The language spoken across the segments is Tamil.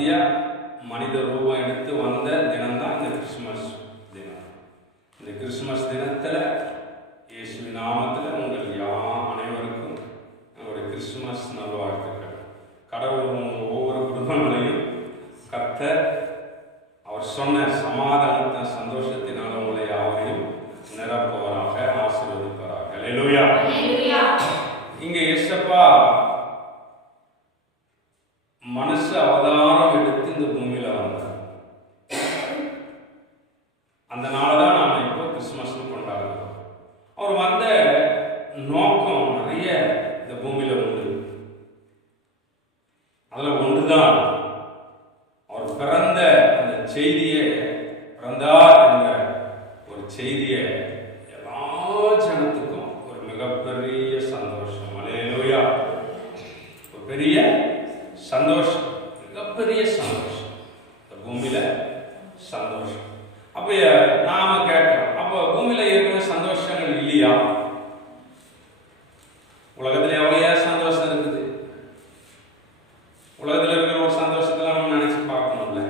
சந்தியா மனித ரூபம் எடுத்து வந்த தினம்தான் இந்த கிறிஸ்துமஸ் தினம். இந்த கிறிஸ்துமஸ் தினத்தில் இயேசுவின் நாமத்தில் உங்கள் அனைவருக்கும் நம்முடைய கிறிஸ்துமஸ் நல்வாழ்த்துக்கள். கடவுள் ஒவ்வொரு குடும்பங்களையும் கர்த்தர் அவர் சொன்ன சமாதானத்தை சந்தோஷத்தினால் உங்களை யாவரையும் நிரப்புவராக, ஆசீர்வதிப்பாராக. அல்லேலூயா. இங்க இயேசப்பா மனுஷ அவதாரம் எடுத்து இந்த பூமியில வந்தார். அந்த நாளதான் நாம இப்போ கிறிஸ்துமஸ் கொண்டாடுறோம். அவர் வந்த நோக்கம் நிறைய இந்த பூமியில உண்டு. அதுல ஒன்றுதான் அவர் பிறந்த அந்த செய்தியை, பிறந்தார் என்ற ஒரு செய்தியை எல்லா ஜனத்துக்கும் ஒரு மிகப்பெரிய சந்தோஷம். அல்லேலூயா. ஒரு பெரிய சந்தோஷம், மிகப்பெரிய சந்தோஷம், இந்த பூமியில சந்தோஷம். அப்ப நாம கேட்கிறோம், அப்ப பூமியில ஏற்கனவே சந்தோஷங்கள் இல்லையா? உலகத்துல எவ்வளவு சந்தோஷம் இருக்குது. உலகத்துல இருக்கிற ஒரு சந்தோஷத்துல நம்ம நினைச்சு பார்க்கணும்ல,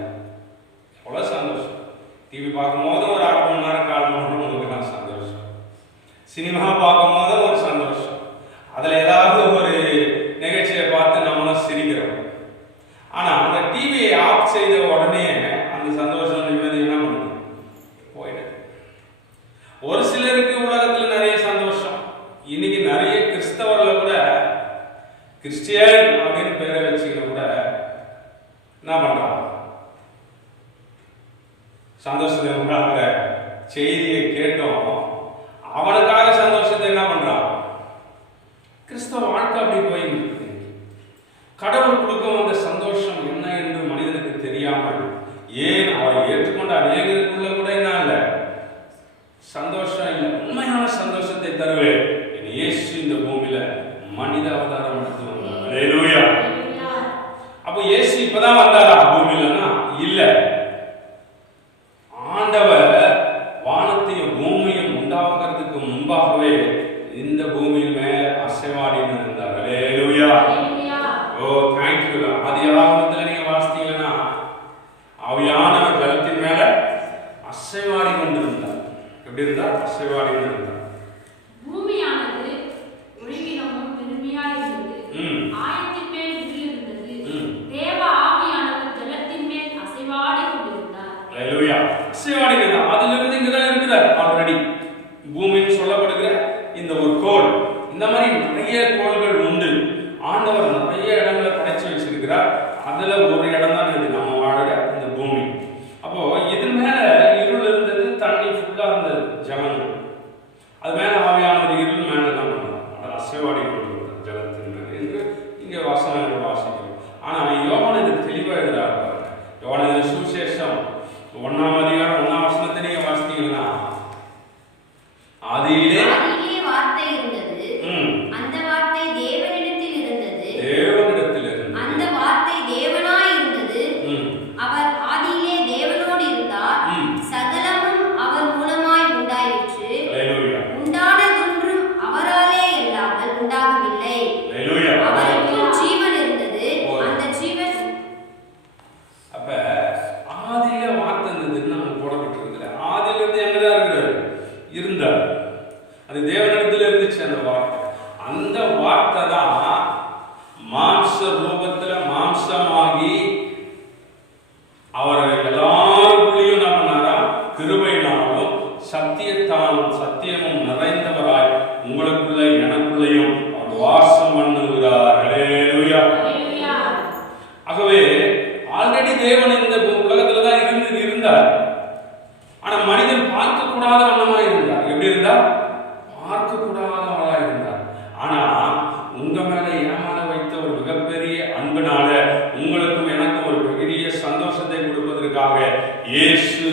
எவ்வளவு சந்தோஷம். டிவி பார்க்கும் போது ஒரு 1/2 மணி நேரம் 1/4 மணி நேரம் உங்களுக்கு தான் சந்தோஷம். சினிமா பார்க்கும் போது ஒரு சந்தோஷம். அதுல ஏதாவது ஒரு நிகழ்ச்சியை பார்த்து நம்மளும் சிரிக்கிறோம். ஆனா அந்த டிவியை ஆஃப் செய்த உடனே அந்த சந்தோஷம் நிம்மதி என்ன பண்ணுது? போயிடுது. ஒரு சிலருக்கு உலகத்துல நிறைய சந்தோஷம். இன்னைக்கு நிறைய கிறிஸ்தவர்கள் கூட கிறிஸ்டியன் அப்படின்னு பேரை வச்சுக்கிட்டு கூட என்ன பண்றாங்க? சந்தோஷத்தை செய்தியை கேட்டோம், அவனுக்காக சந்தோஷத்தை என்ன பண்றான்? கிறிஸ்தவ வாழ்க்கை அப்படி போயிருக்கு. கடவுள் கொடுக்கும் அந்த சந்தோஷம் என்ன என்று மனிதனுக்கு தெரியாமல், ஏன் அவரை ஏற்றுக்கொண்ட அநேகருக்குள்ள கூட என்ன இல்லை, சந்தோஷம் இல்லை. உண்மையான சந்தோஷத்தை தருவேன் என் இயேசு இந்த பூமியில மனித அவதாரம் எடுத்து வந்தார். அல்லேலூயா. அப்ப இயேசு இப்பதான் வந்தாரா பூமியிலன்னா? இல்ல. ஆண்டவர் வானத்தையும் பூமியும் உண்டாகிறதுக்கு முன்பாகவே இந்த பூமியின் மேல அசைவாடின்னு இருந்தார். அல்லேலூயா. ஓ, தேங்க்யூ. ஆதியாகமத்துல நீங்க வாசித்தீங்கன்னா ஆவியானவர் ஜலத்தின் மேல அசைவாடி கொண்டிருந்தார். எப்படி இருந்தார்? அசைவாடி இருந்தார். பூமியானது ஒளிவினமும் பெருமையாய் இருந்தது. ஆயத்தின் மேல் இருள் இருந்தது. தேவ ஆவியானவர் ஜலத்தின் மேல் அசைவாடி கொண்டிருந்தார். அல்லேலூயா. அசைவாடி இருந்தார். அதிலிருந்து இங்கதான் இருக்கிறார். ஆல்ரெடி பூமின்னு சொல்லப்படுகிற இந்த ஒரு கோள், இந்த மாதிரி நிறைய கோள்கள் உண்டு. ஆண்டவர் நிறைய இடங்களை படைச்சு வச்சிருக்கிறார். அதுல ஒரு இடம் தான் இது நம்ம வாழற இந்த பூமி. அப்போ இது மேல இருள் இருந்தது, தண்ணி ஃபுல்லா இருந்தது, ஜலங்கள். அது மேல ஆவியானவர் இருள் மேல என்ன பண்றார்? அதை அசைவாடி கொண்டிருக்கிறார் ஜலத்தின் மேல என்று இங்க வாசனங்கள் வாசிக்கிறோம். ஆனா யோவான் இது தெளிவா எழுதுறாரு. யோவான் இது சுவிசேஷம் 1ஆம் அதிகாரம் 1ஆம் வசனத்தை நீங்க வாசித்தீங்கன்னா, ஆதியிலே வார்த்தை இருந்தது, அந்த வார்த்தை தேவனிடத்தில் இருந்தது, அந்த வார்த்தை தேவனாய் இருந்தது, அவர் ஆதியிலே தேவனோடு இருந்தார், சகலமும் அவர் மூலமாய் உண்டாயிற்று, உண்டானதொன்றும் அவராலே இல்லாமல் உண்டாகவில்லை, அவருக்குள் ஜீவன் இருந்தது, அந்த ஜீவன். அப்ப ஆதியில வார்த்தை இருந்ததுன்னு நம்ம போடப்பட்டிருக்கிறது. ஆதியில இருந்து எங்கதான் இருக்கிறாரு? இருந்தார். அது தேவனிடத்தில் இருந்துச்சு அந்த வார்த்தை. அந்த வார்த்தை தான் மாம்ச ரூபத்துல மாம்சமாகி அவர் எல்லாருக்குள்ளேயும் என்ன பண்ணாரா? கிருபையினாலும் சத்தியமும் நிறைந்தவராய் உங்களுக்குள்ள எனக்குள்ளேயும் அவர் வாசம் பண்ணுகிறார். அல்லேலூயா. ஆகவே ஆல்ரெடி தேவன் இந்த உலகத்துல தான் இருந்தார். ஆனா மனிதன் பார்க்க கூடாத வண்ணமா இருந்தார். எப்படி இருந்தார்? பார்க்க கூடாதவளா இருந்தார். ஆனா உங்க மேல ஏமாற வைத்த ஒரு மிகப்பெரிய அன்புனால உங்களுக்கும் எனக்கும் ஒரு பெரிய சந்தோஷத்தை கொடுப்பதற்காக இயேசு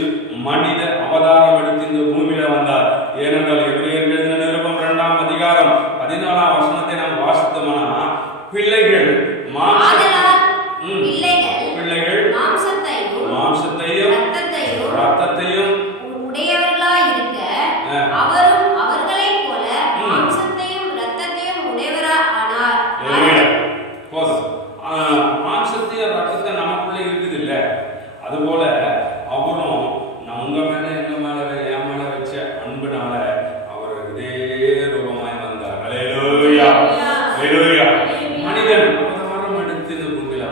மனித அவதாரம் எடுத்து இந்த பூமியில வந்தார். ஏனென்றால் எபிரேயர் எழுதின நிருபம் 2ஆம் அதிகாரம் 14ஆம் வசனத்தை நாம் வாசித்தோம்னா, பிள்ளைகள் மாம்சத்தையும் இரத்தத்தையும் உடையவர்களாய் இருக்க, அவரும் அவர்களைப் போல மாம்சத்தையும் இரத்தத்தையும் உடையவராய் ஆனார். மாம்சத்தையும் ரத்தத்தை நமக்குள்ள இருக்குது.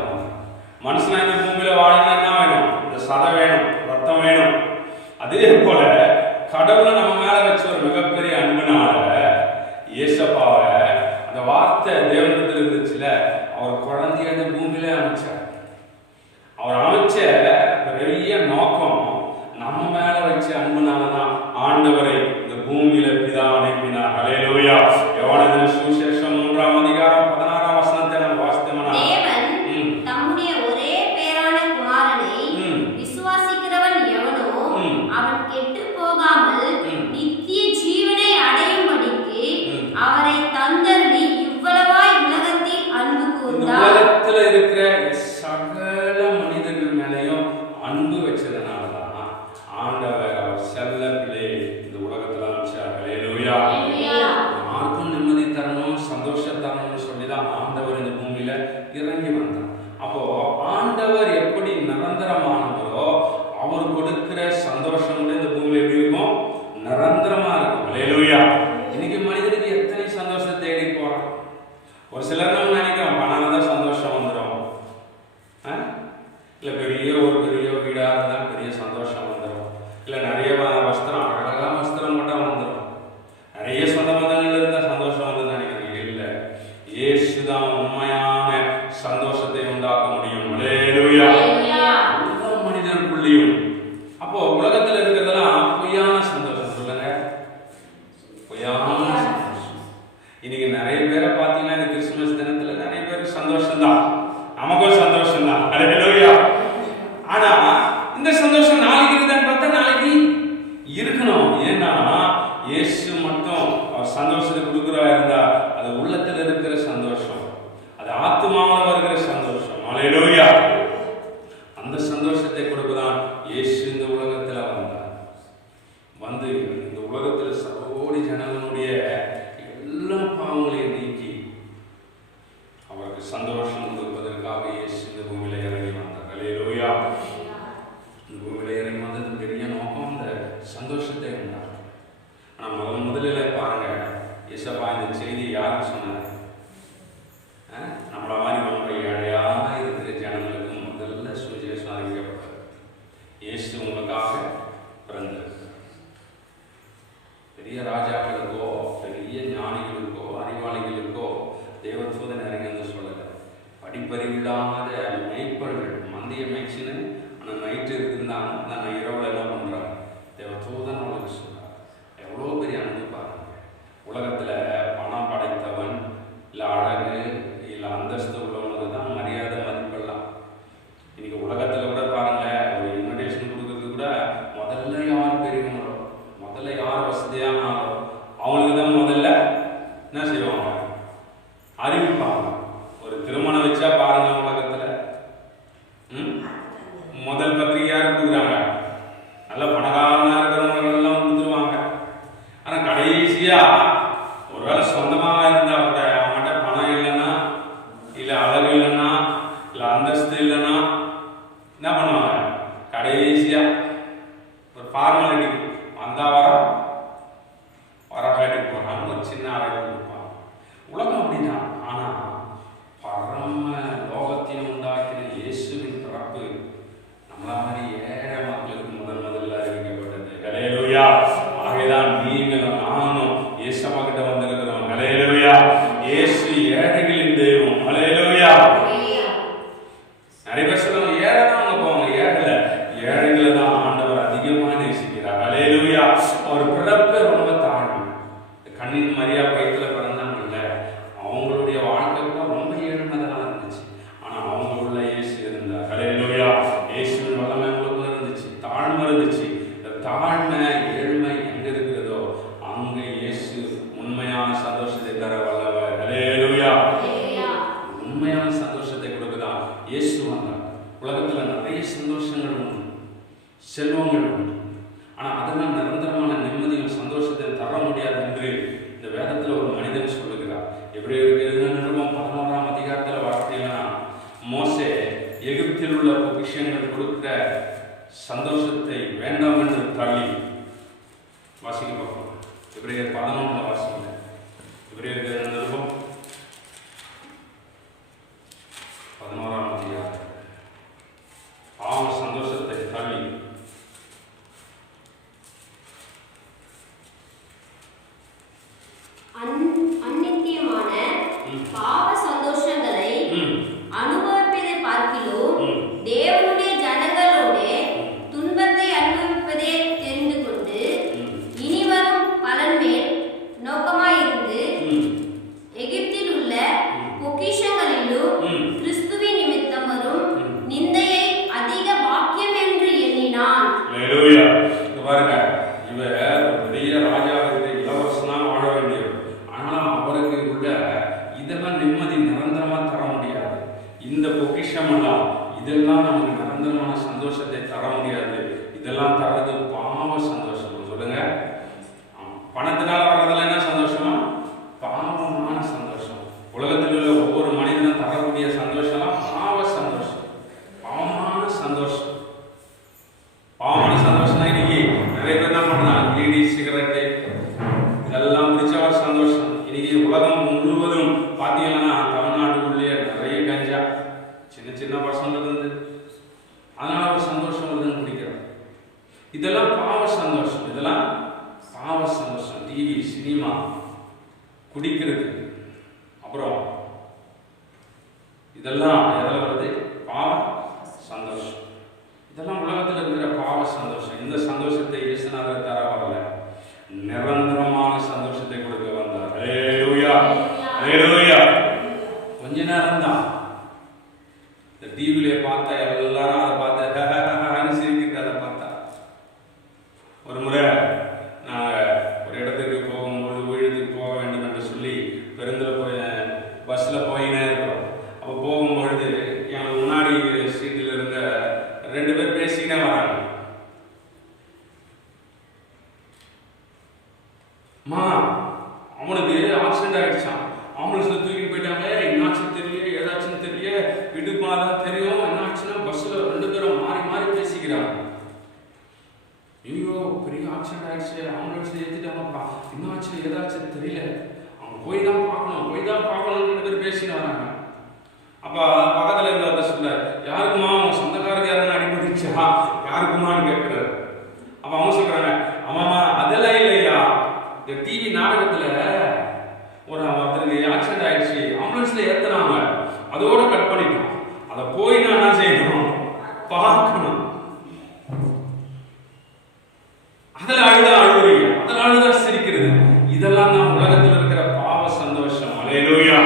வந்தான். மனுஷனா இந்த பூமியில வாழணும் என்ன வேணும்? இந்த சதை வேணும், ரத்தம் வேணும். அதே போல கடவுளை நம்ம மேல வச்ச ஒரு மிகப்பெரிய அன்புனால இயேசப்பாவை அந்த வார்த்தை தேவனிடத்தில் இருந்துச்சுல, அவர் குழந்தைய அந்த பூமியில அமைச்சார். அவர் அமைச்ச பெரிய நோக்கம் நம்ம மேல வச்ச அன்புனாலதான் ஆண்டவரை இந்த பூமியில பிதா அனுப்பினார். ஹல்லேலூயா. யோவான் சுவிசேஷம் 3ஆம் அதிகாரம் 16ஆம் வசனத்தை நம்ம வாசித்தோம்னா, தேவன் தம்முடைய ஒரே பேரான குமாரனை விசுவாசிக்கிறவன் எவனோ அவன் கெட்டுப் போகாமல் நித்திய ஜீவனை அடையும்படிக்கு அவரை தந்தருளி இவ்வளவாய் உலகத்தில் அன்பு கூர்ந்தார். உலகத்துல இருக்கிற சகல மனிதர்கள் மேலையும் அன்பு வச்சதுனாலதான் ஆண்டவர் அவர் செல்ல பிள்ளை இந்த உலகத்துல அமைச்சார். ஹல்லேலூயா. யாருக்கும் நிம்மதி தரணும், சந்தோஷம் தரணும்னு சொல்லிதான் ஆண்டவர் இந்த பூமியில இறங்கி வந்தார். அப்போ ஆண்டவர் எப்படி நிரந்தரமானவரோ அவர் கொடுக்கிற சந்தோஷம் இந்த பூமியில எப்படி இருக்கும்? நிரந்தரமா இருக்கும். ஹல்லேலூயா. இன்னைக்கு மனிதனுக்கு எத்தனை சந்தோஷத்தை தேடி போறான். ஒரு சிலர் நம்ம நினைக்கிறோம் பணம் தான் சந்தோஷம் வந்துடும், இல்ல பெரிய வீடா இருந்தா பெரிய சந்தோஷம் வந்துடும், இல்ல நிறைய வஸ்திரம் அழகா வஸ்திரம் மட்டும் வந்துடும், நிறைய சொந்த பந்தங்கள் இருந்தா சந்தோஷம் வந்து நினைக்கிறீங்க. இல்ல, இயேசுதான் உண்மையான சந்தோஷத்தை உண்டாக்க முடியும். ஹல்லேலூயா. எல்லா மனிதனுக்குள்ளேயும். அப்போ உலகத்துல இருக்கிறதெல்லாம் பொய்யான சந்தோஷம். சொல்லுங்க, பொய்யான சந்தோஷம். இன்னைக்கு நிறைய பேரை பார்த்தீங்கன்னா இந்த கிறிஸ்துமஸ் தினத்துல நிறைய பேருக்கு சந்தோஷம் தான், நமக்கும் சந்தோஷம் தான். ஹல்லேலூயா. ஆனா இந்த சந்தோஷம் நாளைக்கு இருக்குதான்னு பார்த்தா நாளைக்கு இருக்கணும். ஏன்னா இயேசு மட்டும் அவர் சந்தோஷத்தை கொடுக்குறா இருந்தா அது உள்ளத்துல இருக்கிற சந்தோஷம், அது ஆத்துமாவில் வருகிற சந்தோஷம். ஹல்லேலூயா. அந்த சந்தோஷத்தை கொடுக்கதான் இயேசு இந்த உலகத்துல வந்தார். வந்து இந்த உலகத்துல சகோடி ஜனங்களுடைய எல்லா பாவங்களையும் நீக்கி அவருக்கு சந்தோஷம் கொடுப்பதற்காக இயேசு இந்த பூமியில இறங்கி வந்தார். ஹல்லேலூயா. இந்த பூமியில இறங்கி வந்தது பெரிய நோக்கம் அந்த சந்தோஷத்தை உண்டார். ஆனா முதலில் பாருங்க, இயேசப்பா இந்த செய்தியை யாருக்கு சொன்னார்? நம்மள மாதிரி ரொம்ப ஏழையா இருக்கிற ஜனங்களுக்கு முதல்ல சுவிசேஷம் அறிவிக்கப்பட்டது. இயேசு உங்களுக்காக பிறந்தது. பெரிய ராஜாக்களுக்கோ பெரிய ஞானிகளுக்கோ அறிவாளிகளுக்கோ தேவதூதன் இறங்கி வந்து சொல்லல. படிப்பறிவில்லாத மேய்ப்பர்கள் மந்திய மேய்ச்சின்னு ஆனால் நைட்டு இருந்தாங்க, நான் இரவுல என்ன பண்றாங்க? தேவதூதன் அவளுக்கு சொல்றாங்க. எவ்வளோ பெரிய அன்பு பாருங்க. உலகத்துல பணம் படைத்தவன் இல்லை அழகு இல்லை அந்தஸ்து உள்ளவனுக்கு தான் மரியாதை மதிப்பெல்லாம். இன்னைக்கு உலகத்துல கூட பாருங்க, ஒரு இன்விடேஷன் கொடுக்கறது கூட முதல்ல யார் பெரியவங்களோ, முதல்ல யார் வசதியானாலோ அவங்களுக்கு தான் முதல்ல என்ன செய்வாங்க? அறிவிப்பாங்க. ஒரு திருமணம் வச்சா பாருங்க உலகத்துல முதல் பத்திரிகை யார் கொடுக்குறாங்க? நல்ல பணக்காரனா இருக்கிறவங்க எல்லாம் கொடுத்துருவாங்க. ஆனா கடைசியா ஒருவேளை சொந்தமாக இருந்தா கூட அவங்ககிட்ட பணம் இல்லைன்னா, இல்ல அழகு இல்லைன்னா, இல்ல அந்தஸ்து இல்லைன்னா என்ன பண்ணுவாங்க? கடைசியா ஒரு ஃபார்மாலிட்டி வந்தா வர வேலைக்கு போறாங்க, ஒரு சின்ன அழகு கொடுப்பாங்க. உலகம் அப்படிதான். ஆனா பரம லோகத்தையும் உண்டாக்கின இயேசுவின் பிறப்பு நம்மள மாதிரி ஏழை மக்களுக்கு முதல்ல அறிவிக்கப்பட்டது. ஹல்லேலூயா. ஆகைதான் நீங்களும் நானும் இயேசப்பா கிட்ட வந்திருக்கிறோம். ஹல்லேலூயா. இயேசு ஏழைகளின் தெய்வம். ஹல்லேலூயா. நிறைய பேர் சொல்லுவாங்க ஏழை தான் அவங்க போவாங்க. ஏழைகளை தான் ஆண்டவர் அதிகமாக நேசிக்கிறார். ஹல்லேலூயா. அவர் பிறப்பு ரொம்ப தாழ்வு. கண்ணின் மரியா வயிற்றுல பிறந்தாங்க இல்ல, அவங்களுடைய வாழ்க்கை கூட ரொம்ப ஏழ்மைதான் இருந்துச்சு. ஆனா அவங்களுக்குள்ள இயேசு இருந்தார். ஹல்லேலூயா. இயேசுவின் வல்லமை அவங்களுக்குள்ள இருந்துச்சு, தாழ்மை இருந்துச்சு. இந்த தாழ்மை ஏழ்மை எங்க இருக்கிறதோ அங்க இயேசு உண்மையான சந்தோஷத்தை தர வல்லவர். ஹல்லேலூயா. உண்மையான சந்தோஷத்தை கொடுக்கதான் இயேசு வந்தார். உலகத்துல நிறைய சந்தோஷங்கள் உண்டு, செல்வங்கள் உண்டு. ஆனா அதெல்லாம் நிரந்தரமான நிம்மதியும் சந்தோஷத்தை தர முடியாது என்று இந்த வேதத்துல ஒரு மனிதன் சொல்லுகிறார். எபிரேயருக்கு நிருபம் 11ஆம் அதிகாரத்துல வார்த்தையினா, மோசே எகிப்தில் உள்ள பொக்கிஷங்கள் கொடுக்கிற சந்தோஷத்தை வேண்டாம் என்று தள்ளி வாசிக்க பார்ப்போம். எபிரேயர் 11 வாசிங்க. எபிரேயருக்கு நிருபம் 11ஆம் அதிகாரம் விஷமெல்லாம் இதெல்லாம் நமக்கு நிரந்தரமான சந்தோஷத்தை தர முடியாது. இதெல்லாம் தர்றது பாவ சந்தோஷம். சொல்லுங்க, பணத்தினால வர்றதெல்லாம் என்ன சந்தோஷமா? பாவமான சந்தோஷம். உலகத்தில் உள்ள ஒவ்வொரு மனிதனும் தரக்கூடிய சந்தோஷம்லாம் பாவ சந்தோஷம், பாவமான சந்தோஷம். பாவமான சந்தோஷம் இன்னைக்கு நிறைய பேர் என்ன பண்றாங்க? பீடி, சிகரெட்டு இதெல்லாம் பிடிச்ச ஒரு சந்தோஷம். இன்னைக்கு உலகம் முழுவதும் பார்த்தீங்கன்னா தமிழ்நாட்டுக்குள்ளேயே நிறைய கஞ்சா சின்ன சின்ன பசங்க இருந்து அதனால ஒரு சந்தோஷம் வருதுன்னு குடிக்கிறோம். இதெல்லாம் பாவ சந்தோஷம். இதெல்லாம் பாவ சந்தோஷம். டிவி, சினிமா, குடிக்கிறது, அப்புறம் இதெல்லாம் எதில் வருது? பாவ சந்தோஷம். இதெல்லாம் உலகத்தில் இருக்கிற பாவ சந்தோஷம். இந்த சந்தோஷத்தை இயேசுநாதர் தர வரல, நிரந்தரமான சந்தோஷத்தை கொடுக்க வந்தார். ஹல்லேலூயா, ஹல்லேலூயா. கொஞ்ச நேரம் தான் இந்த டிவியில பார்த்தா எல்லாரும் அதை பார்த்து சிரிக்கிட்டு அதை பார்த்தா. ஒரு முறை நாங்கள் ஒரு இடத்துக்கு போகும்போது வீட்டுக்கு போக வேண்டும் என்று சொல்லி பெருந்தில் போய் பஸ்ஸில் போயினே இருக்கிறோம். அப்போ போகும்பொழுது எனக்கு முன்னாடி சீட்டில் இருந்த 2 பேர் பேசிக்கிட்டே வராங்க. மா, அவனுக்கு ஆக்சிடென்ட் ஆகிடுச்சான், ஆம்புலன்ஸில் தூக்கிட்டு போயிட்டாங்க, என்னாச்சுன்னு தெரியல, ஏதாச்சுன்னு தெரியல, வீட்டுக்குமாதான் தெரியும், என்னாச்சுன்னா பஸ்ஸில் 2 பேரும் மாறி மாறி பேசிக்கிறாங்க. ஐயோ, பெரிய ஆக்சிடென்ட் ஆகிடுச்சு, ஆம்புலன்ஸில் ஏற்றிட்டாங்கப்பா, என்னாச்சு ஏதாச்சும் தெரியல, அவங்க போய் தான் பார்க்கணும் 2 பேர் பேசின்னு வராங்க. அப்போ பக்கத்தில் இருந்தவர்கிட்ட சொல்றாரு, யாருக்குமா அவங்க சொந்தக்காரருக்கு யாருன்னு அடிபட்டுச்சா, யாருக்குமான்னு கேட்குறாரு. அப்போ அவங்க சொல்றாங்க, ஆமாம்மா அதெல்லாம் இல்லையா, இந்த டிவி நாடகத்தில் ஒருத்தருக்கு ஆக்சிடென்ட் ஆயிடுச்சு, ஆம்புலன்ஸில் ஏற்றுனாங்க, அதோட கட் பண்ணிட்டோம், அதை போய் நான் என்ன செய்யணும்? பார்க்கணும். அதில் அழுகுறீங்க, அதில் அழுதான் சிரிக்கிறது. இதெல்லாம் தான் உலகத்தில் இருக்கிற பாவ சந்தோஷம். ஹல்லேலூயா.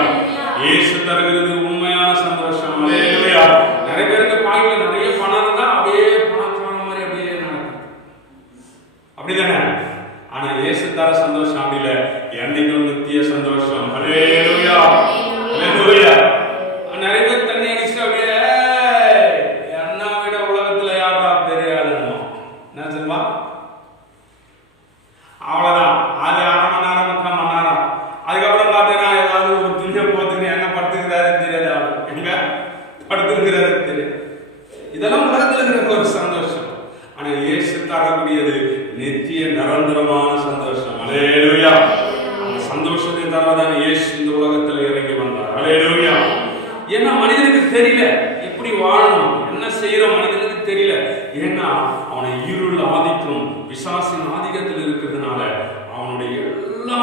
இயேசு தருகிறது உண்மையான சந்தோஷம். ஹல்லேலூயா. நிறைய பேருக்கு பாக்கெட்ல நிறைய பணம் இருந்தா அப்படியே பணக்கார மாதிரி அப்படியே நடக்கும், அப்படிதானே? ஆனா இயேசு தர சந்தோஷம் அப்படி இல்லை, என்னைக்கும் நித்திய சந்தோஷம். ஹல்லேலூயா, ஹல்லேலூயா. நிறைய பேர் தண்ணி அடிச்சுட்டு அப்படியே என்ன விட உலகத்துல யாரா பெரிய ஆளுமோ என்ன சொல்லுவா, அவ்வளவுதான். அது 1/2 மணி நேரம் 3/4 மணி நேரம். அதுக்கப்புறம் பார்த்தீங்கன்னா ஏதாவது ஒரு துணியை போத்துங்க, என்ன படுத்துக்கிறாரு தெரியாது, அவரு எங்க படுத்துக்கிறாரு தெரியாது. இதெல்லாம் உலகத்தில் இருக்கிற ஒரு சந்தோஷம். ஆனா இயேசு தரக்கூடியது நித்திய நிரந்தரமான சந்தோஷம். ஹல்லேலூயா. அந்த சந்தோஷத்தை தரதான் இயேசு இந்த உலகத்தில் இறங்கி வந்தார். ஹல்லேலூயா. ஏன்னா மனிதனுக்கு தெரியல எப்படி வாழணும், என்ன செய்யற மனிதனுக்கு தெரியல. ஏன்னா அவனை இருள் ஆதிக்கம், பிசாசின் ஆதிக்கத்தில் இருக்கிறதுனால அவனுடைய எல்லா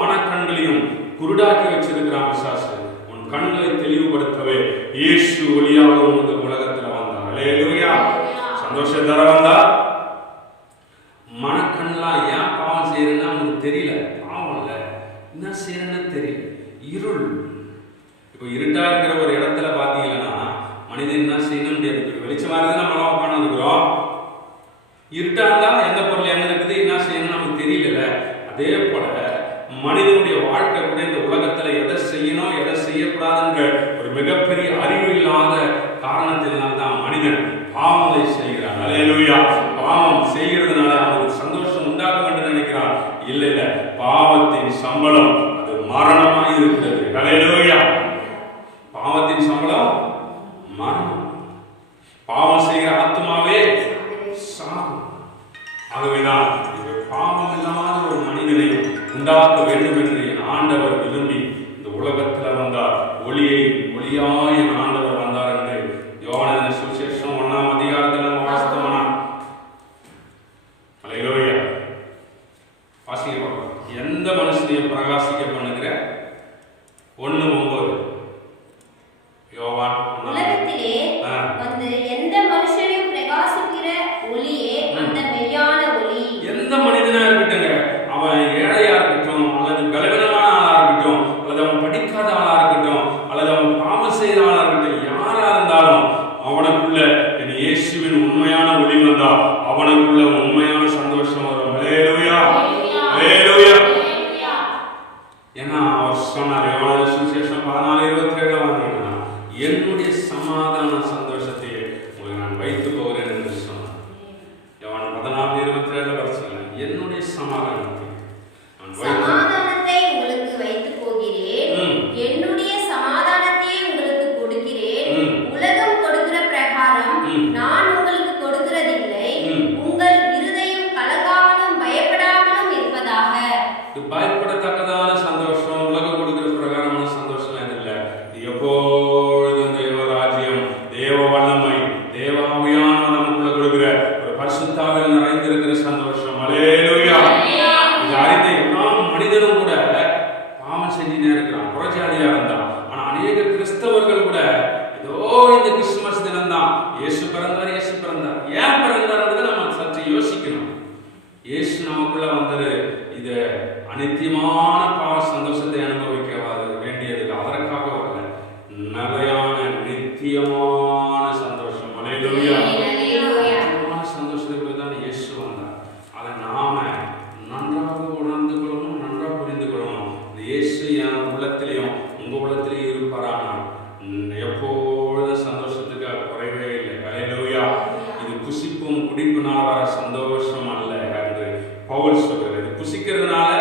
மனக்கண்களையும் குருடாக்கி வச்சிருக்கிறான் பிசாசு. உன் கண்களை தெளிவுபடுத்தவே இயேசு ஒளியாக இந்த உலகத்தில் வந்தார். ஹல்லேலூயா. சந்தோஷம் தர வந்தார். மனக்கண்லாம் ஏன் பாவம் செய்யறேன்னா அவனுக்கு தெரியல, பாவம் இல்ல, என்ன செய்யறேன்னு தெரியல, இருள். இப்போ இருட்டா இருக்கிற ஒரு இடத்துல பாத்தீங்கன்னா மனிதன் என்ன செய்யணும் முடியாது. வெளிச்சமா இருக்குது நம்ம உட்காந்து இருக்கிறோம், இருட்டா இருந்தா எந்த பொருள் எங்க இருக்குது, என்ன செய்யணும் நமக்கு தெரியல. அதே போல மனிதனுடைய வாழ்க்கை கூட இந்த உலகத்துல எதை செய்யணும் எதை செய்யக்கூடாதுன்ற ஒரு மிகப்பெரிய அறிவு இல்லாத காரணத்தினால்தான் மனிதன் பாவங்களை செய்கிறான். ஹல்லேலூயா. பாவம் செய்கிறதுனால அவனுக்கு சந்தோஷம் உண்டாகும் என்று நினைக்கிறான். இல்ல இல்ல, பாவத்தின் சம்பளம் அது மரணமாக இருக்கிறது. ஹல்லேலூயா. பாவத்தின் சம்பளம் மரணம். பாவம் செய்கிற ஆத்மாவே சாகும். ஆகவேதான் பாவம் இல்லாத ஒரு மனிதனை உண்டாக்க வேண்டும் என்று என் ஆண்டவர் விரும்பி இந்த உலகத்தில் வந்தார். ஒளியாய் என் ஆண்டவர் வந்தார் என்று யோவான் சுவிசேஷம் 1ஆம் அதிகாரத்தில் வாசித்தோம்னா, ஹல்லேலூயா, வாசிக்க பார்க்கலாம். எந்த மனுஷனையும் பிரகாசிக்க பண்ணுகிற 1:9 யோவான். உலகத்திலே வந்து எந்த மனுஷனையும் பிரகாசிக்கிற ஒளியே அந்த மெய்யான ஒளி. எந்த மனிதனா இருக்கட்டுங்க, அவன் ஏழையா இருக்கட்டும் அல்லது பலவீனமா வல்லமை, தேவாவியானவர் நமக்குள்ள கொடுக்கிற ஒரு பரிசுத்தாவில் நிறைந்திருக்கிற சந்தோஷம். அல்லேலூயா. இது அறிந்த எல்லா மனிதனும் கூட பாவம் செஞ்சுனே இருக்கிறான், புறஜாதியா இருந்தான். ஆனா அநேக கிறிஸ்தவர்கள் கூட ஏதோ இந்த கிறிஸ்துமஸ் தினம் தான் இயேசு பிறந்தார், இயேசு பிறந்தார். ஏன் பிறந்தார்ன்றதை நம்ம சற்று யோசிக்கணும். இயேசு நமக்குள்ள வந்தது இது அநித்தியமான பாவ சந்தோஷத்தை அனுபவிக்க வேண்டியது, அதற்காக வரல, நிலையான நித்தியமான சந்தோஷம். அல்லேலூயா. நித்தியமான சந்தோஷத்துக்குள்ள தான் இயேசு வந்தார். அதை நாம நன்றாக உணர்ந்து கொள்ளணும், நன்றாக புரிந்து கொள்ளணும். இந்த இயேசு என் உள்ளத்திலையும் உங்க உள்ளத்திலையும் இருப்பாரானால் எப்பொழுது சந்தோஷத்துக்கு குறைவே இல்லை. அல்லேலூயா. இது புசிப்பும் குடிப்பினால் வர சந்தோஷம் அல்ல என்று பவுல் சொல்கிறது. புசிக்கிறதுனால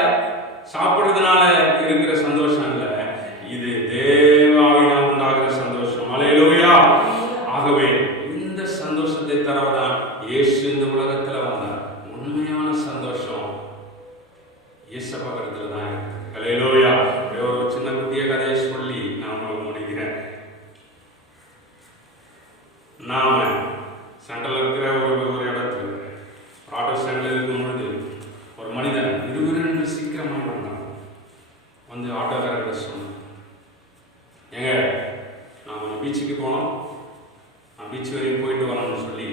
சாப்பிடுறதுனால இருக்கிற சந்தோஷம் அல்ல, இது தேவாவினால் உண்டாகிற சந்தோஷம். அல்லேலூயா. ஆகவே இந்த சந்தோஷத்தை தரவதான் இயேசு இந்த உலகத்துல வந்தார். உண்மையான சந்தோஷம் இயேசப்பா கருத்துல தான் இருக்கு. அல்லேலூயா. ஒரு சின்ன குட்டிய கதையை சொல்லி நான் முடிக்கிறேன். நாம சென்டர்ல இருக்கிற ஒரு இடத்துல ஆட்டோ ஸ்டாண்ட்ல இருக்கும் பொழுது ஒரு மனிதன் இருவரு சீக்கிரமா வந்தான். வந்து ஆட்டோக்காரர்கிட்ட சொன்னான், ஏங்க நான் கொஞ்சம் பீச்சுக்கு போனோம், நான் பீச் வரையும் போயிட்டு வரணும்னு சொல்லி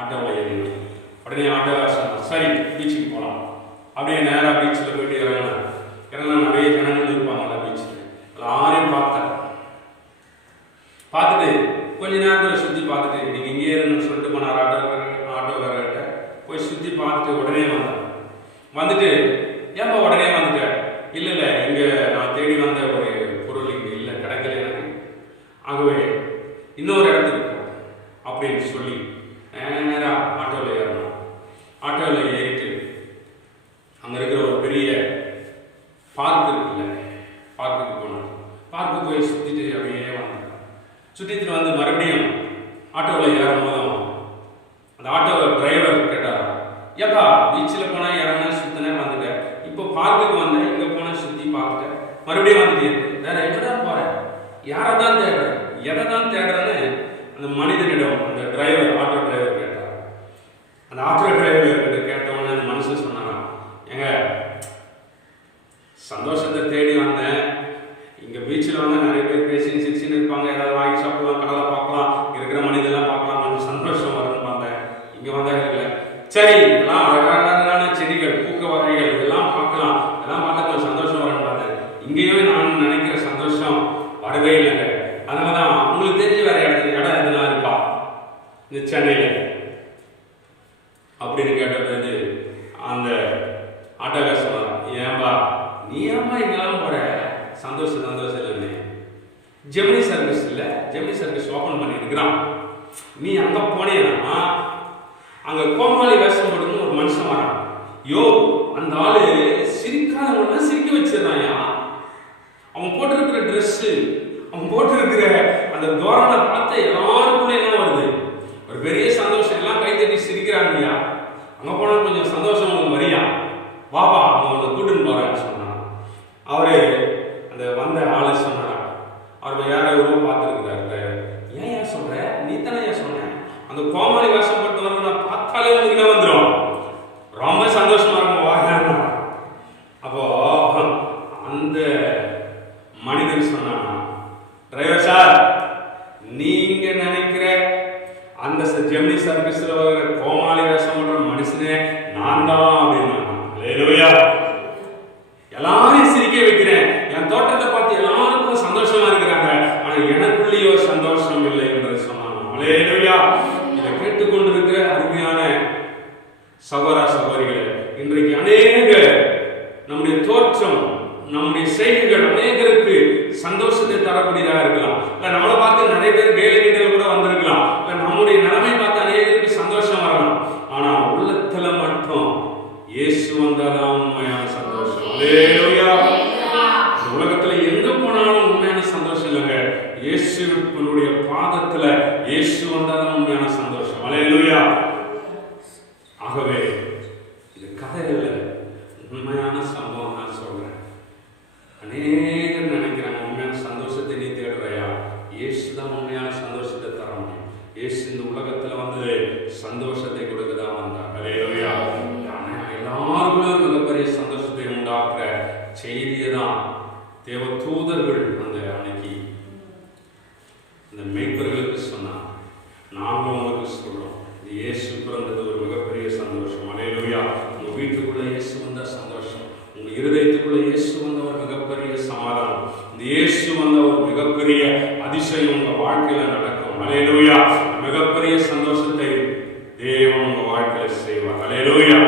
ஆட்டோவில் ஏறினேன். உடனே ஆட்டோக்காரர் சொன்னான், சரி பீச்சுக்கு போகலாம். அப்படியே நேராக பீச்சில் போயிட்டு இறங்கினா நிறைய ஜனங்கள் இருப்பாங்கல்ல பீச்சில். எல்லாரையும் பார்த்துட்டு கொஞ்ச நேரத்தில் சுற்றி பார்த்துட்டு நீங்கள் இங்கே இருன்னு சொல்லிட்டு போனார் ஆட்டோக்காரர்கிட்ட. போய் சுற்றி பார்த்துட்டு உடனே வந்துட்டு ஏன்பா உடனே வந்துட்டேன்? இல்லை இங்கே நான் தேடி வந்த ஒரு பொருள் இங்கே இல்லை, கிடைக்கல எனக்கு, ஆகவே இன்னொரு இடத்துக்கு போ அப்படின்னு சொல்லி நேராக ஆட்டோவில் ஏறணும். ஆட்டோவில் ஏறிட்டு அங்கே இருக்கிற ஒரு பெரிய பார்க் இருக்குல்ல, பார்க்குக்கு போனார். பார்க்கு போய் சுற்றிட்டு அப்படியே வந்தார். சுற்றிட்டு வந்து மறுபடியும் ஆட்டோவில் ஏறும் போதும் அந்த ஆட்டோ டிரைவர் கேட்டார், ஏப்பா பீச்சில் போனால் இறங்கினேன், சுற்றினேன், வந்துட்டேன், இப்போ பார்க்குக்கு வந்தேன், இங்கே போனேன், சுற்றி பார்த்துட்டேன், மறுபடியும் வந்துட்டு வேற எங்கதான் போகிறேன், யாரை தான் தேடுறேன், எதை தான் தேடுறேன்னு அந்த மனிதனிடம் அந்த டிரைவர் ஆட்டோ டிரைவர் கேட்டார். அந்த ஆட்டோ டிரைவர் கேட்டவொடனே அந்த மனுஷன் சொன்னாங்க, ஏங்க சந்தோஷத்தை தேடி வந்தேன், இங்கே பீச்சில் வந்து நிறைய பேர் பேசின்னு சிரிச்சின்னு இருப்பாங்க, ஏதாவது வாங்கி சாப்பிடலாம், கடலை பார்க்கலாம், இருக்கிற மனிதெல்லாம் பார்க்கலாம், கொஞ்சம் சந்தோஷம் வரும்னு பார்த்தேன். இங்கே வந்தாங்க இல்லை, சரி இதெல்லாம் அழகான செடிகள், பூக்க வகைகள் இதெல்லாம் பார்க்கலாம், இதெல்லாம் பார்த்தா கொஞ்சம் சந்தோஷம் வரும்னு பார்த்தேன். இங்கேயும் நான் நினைக்கிற சந்தோஷம் வரவே இல்லைங்க. அதனால தான் உங்களுக்கு தெரிஞ்ச வேற இடம் எதுனா இருக்கா இந்த சென்னையில் அப்படின்னு கேட்ட பிறகு அந்த ஆட்டோக்காரர் சொன்னார், ஏன்பா நீ ஏன்பா இங்கெல்லாம் போற, சந்தோஷம் இல்லைன்னு, ஜெமினி சர்வீஸ் இல்லை, ஜெமினி சர்வீஸ் ஓப்பன் பண்ணியிருக்கிறான், நீ அங்கே போனேன்னா அங்கே கோமாளி வேஷம் போட்டுன்னு ஒரு மனுஷன் வரான். யோ அந்த ஆளு சிரிக்காதவங்க சிரிக்க வச்சிடறாயா, அவன் போட்டிருக்கிற ட்ரெஸ்ஸு, அவன் போட்டிருக்கிற அந்த தோரணை பார்த்து எல்லாருக்குள்ள என்ன வருது, ஒரு பெரிய சந்தோஷம், எல்லாம் கைத்தட்டி சிரிக்கிறாங்க இல்லையா, அங்கே போனால் கொஞ்சம் சந்தோஷம் உங்களுக்கு வரியா, வாபா அவன் உன்னை கூட்டுன்னு போறான்னு சொன்னான். அவரு அந்த வந்த ஆளு சொன்னாரா, அவர் யாரை எவ்வளோ பார்த்துருக்குறாரு, ஏன் சொல்ற, நீ தானே ஏன் சொன்ன, அந்த கோமாளி வேஷம் போட்டு வரணும் நான் பார்த்தாலே உங்களுக்கு என்ன வந்துடும், ரொம்ப சந்தோஷமா இருக்கும் வாங்க. அப்போ அந்த மனிதன் சொன்னானா, டிரைவர் சார் நீங்க நினைக்கிற அந்த ஜெமினி சர்வீஸ்ல வர கோமாளி வேஷம் பண்ற மனுஷனே நான் தான் அப்படின்னா, அல்லேலூயா, எல்லாரையும் சிரிக்க வைக்கிறேன், என் தோட்டத்தை பார்த்து எல்லாருக்கும் சந்தோஷமா இருக்கிறாங்க, ஆனா எனக்குள்ளேயோ சந்தோஷம் இல்லை என்று சொன்னாங்க. அல்லேலூயா. இதை கேட்டுக்கொண்டிருக்கிற அருமையான சகோதர சகோதரிகளே, இன்றைக்கு அநேக நம்முடைய தோற்றம், நம்முடைய செய்கைகள் அநேகருக்கு சந்தோஷத்தை தரக்கூடியதாக இருக்கலாம். இல்ல நம்மளை பார்த்து நிறைய பேர் கேள்விகள் கூட வந்திருக்கலாம். இல்ல நம்முடைய நிலைமை பார்த்து அநேகருக்கு சந்தோஷம் வரலாம். ஆனா உள்ளத்துல மட்டும் இயேசு வந்தாதான் உண்மையான சந்தோஷம். அல்லேலூயா. உலகத்துல எங்க போனாலும் உண்மையான சந்தோஷம் இல்லைங்க, இயேசுவினுடைய பாதத்துல இயேசு வந்தாதான் உண்மையான சந்தோஷம். அல்லேலூயா. ஆகவே இது கதை இல்லை, உண்மையான சம்பவம் நான் சொல்றேன். அநேகர் நினைக்கிறாங்க உண்மையான சந்தோஷத்தை நீ தேடுறையா, இயேசு தான் உண்மையான சந்தோஷத்தை தர முடியும். இயேசு இயேசு இந்த உலகத்துல வந்து சந்தோஷத்தை கொடுக்கதான் வந்தார். ஹல்லேலூயா. எல்லாருக்குள்ள ஒரு மிகப்பெரிய சந்தோஷத்தை உண்டாக்குற செய்தியை தான் தேவ தூதர்கள் அந்த அன்னைக்கு இந்த மேய்ப்பர்களுக்கு சொன்னார். நாங்களும் உங்களுக்கு சொல்றோம், இயேசு பிறந்தது ஒரு மிகப்பெரிய சந்தோஷம். ஹல்லேலூயா. உங்க வீட்டுக்குள்ள இயேசு வந்த சந்தோஷம், உங்க இருதயத்துக்குள்ள இயேசு வந்த ஒரு மிகப்பெரிய சமாதானம், இந்த இயேசு வந்த ஒரு மிகப்பெரிய அதிசயம் உங்க வாழ்க்கையில நடக்கும். ஹல்லேலூயா. மிகப்பெரிய சந்தோஷத்தை தேவன் உங்க வாழ்க்கையில செய்வார். ஹல்லேலூயா.